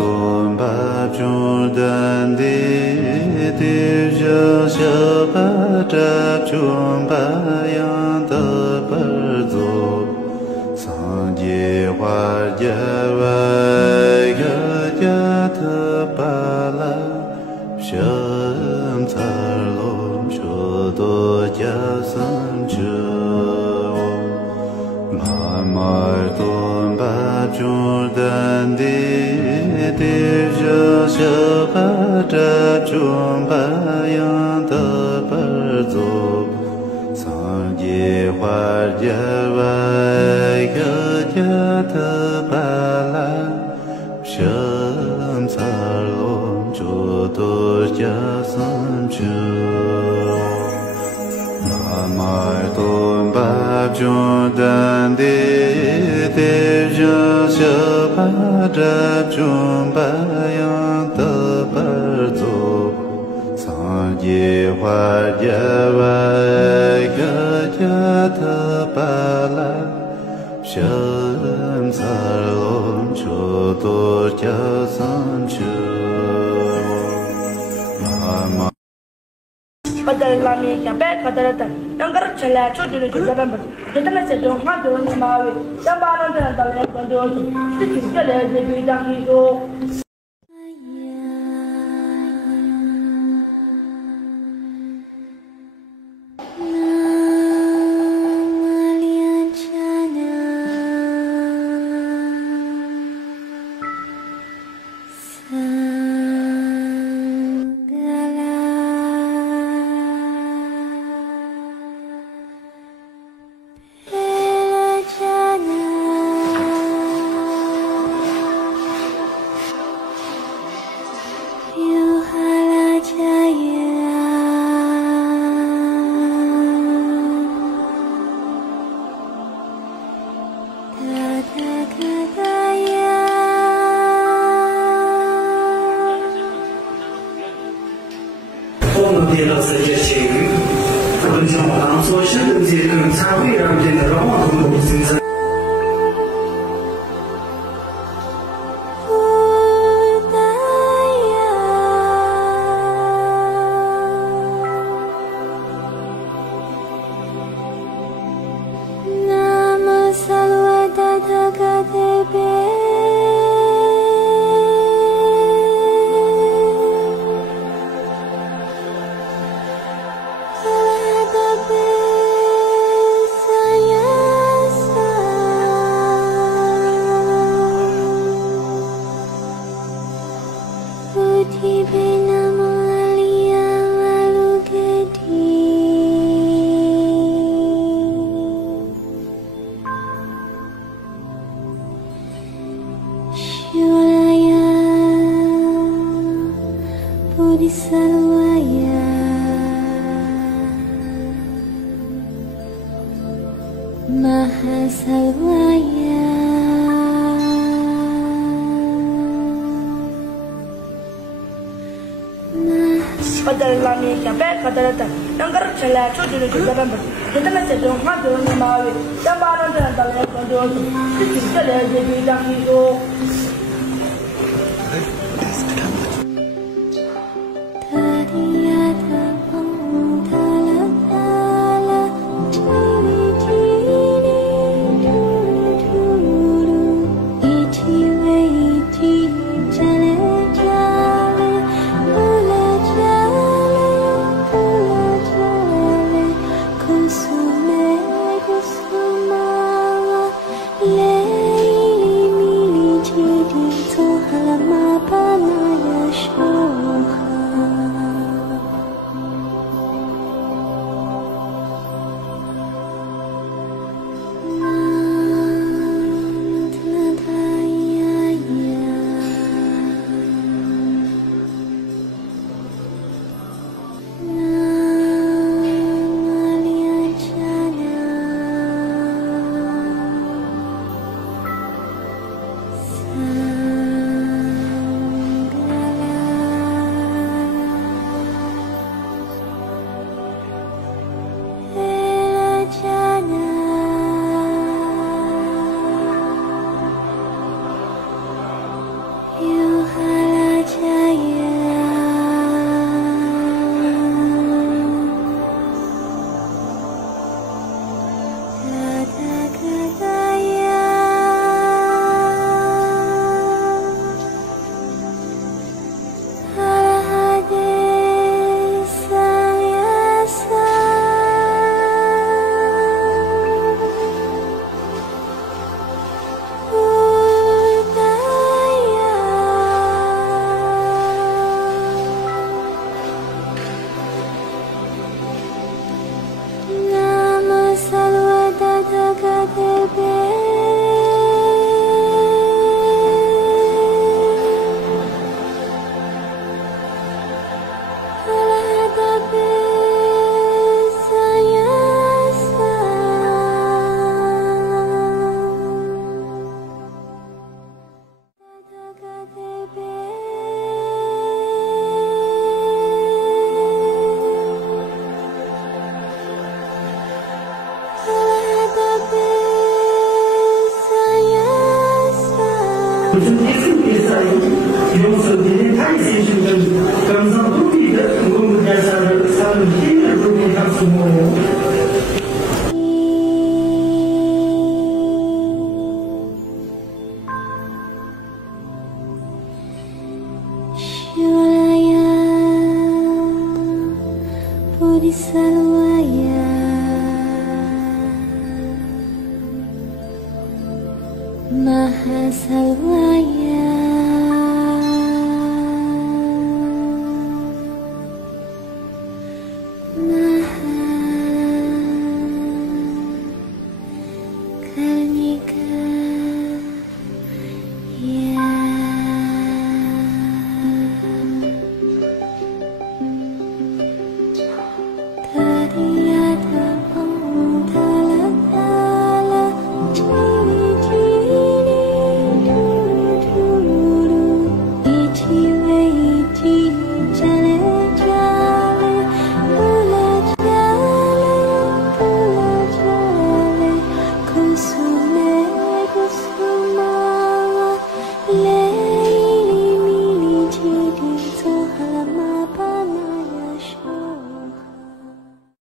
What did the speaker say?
tomba Jordan de Deja Shabata Chumba Yanda Barzo Sanje Warjava Yata Pala Sham Tarlom Shodo Jasam Lamar Tomba Jordan de Deja Shabata Chumba Yanda Barzo Sanje Warjava Yata Pala Sham Tarlom Shodo Jasam Lamar Tomba Jordan de Deja Shabata Chumba Yanda Barzo Sanje Warjava Yata Pala Sham Tarlom Shodo Jasam Padahal kami capek kata-kata yang kerja celah cuci cuci dalam batu. Kita nasi dong, madu ni mawi. Yang baru dan dalam kandung itu juga ada di bidang itu. Padahal kami capek kata-kata yang kerja celah cuci cuci dalam batu. Kita nasi dong, madu ni mawi. Yang baru dan dalam kandung itu juga ada di bidang itu. Leili miliki 무슨 예수님의 사이 용서들이 다이신 중간 감상 도비가 공부자사를 사는 힘을 도비 감수모요 Salwaya Maha Salwaya